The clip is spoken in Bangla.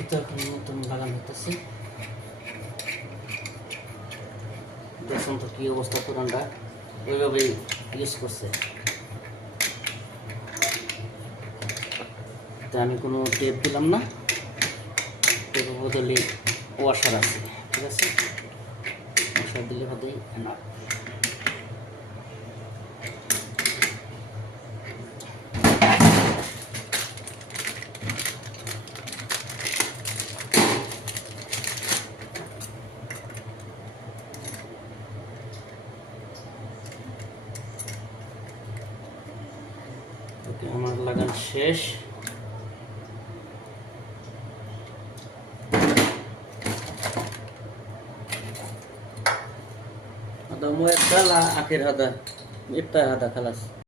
এটা এখন নতুন লাগানো হতেছে। দেখুন তো কি অবস্থা, পুরানটা ওইভাবেই ইউজ করছে। তা আমি কোনো টেপ দিলাম না, টেপের বদলে ওয়াশার আছে, ঠিক আছে, ওয়াশার দিলে হতেই না। ওকে, আমার লাগান শেষ। هذا مو يبقى لا آخر هذا يبقى هذا خلاص.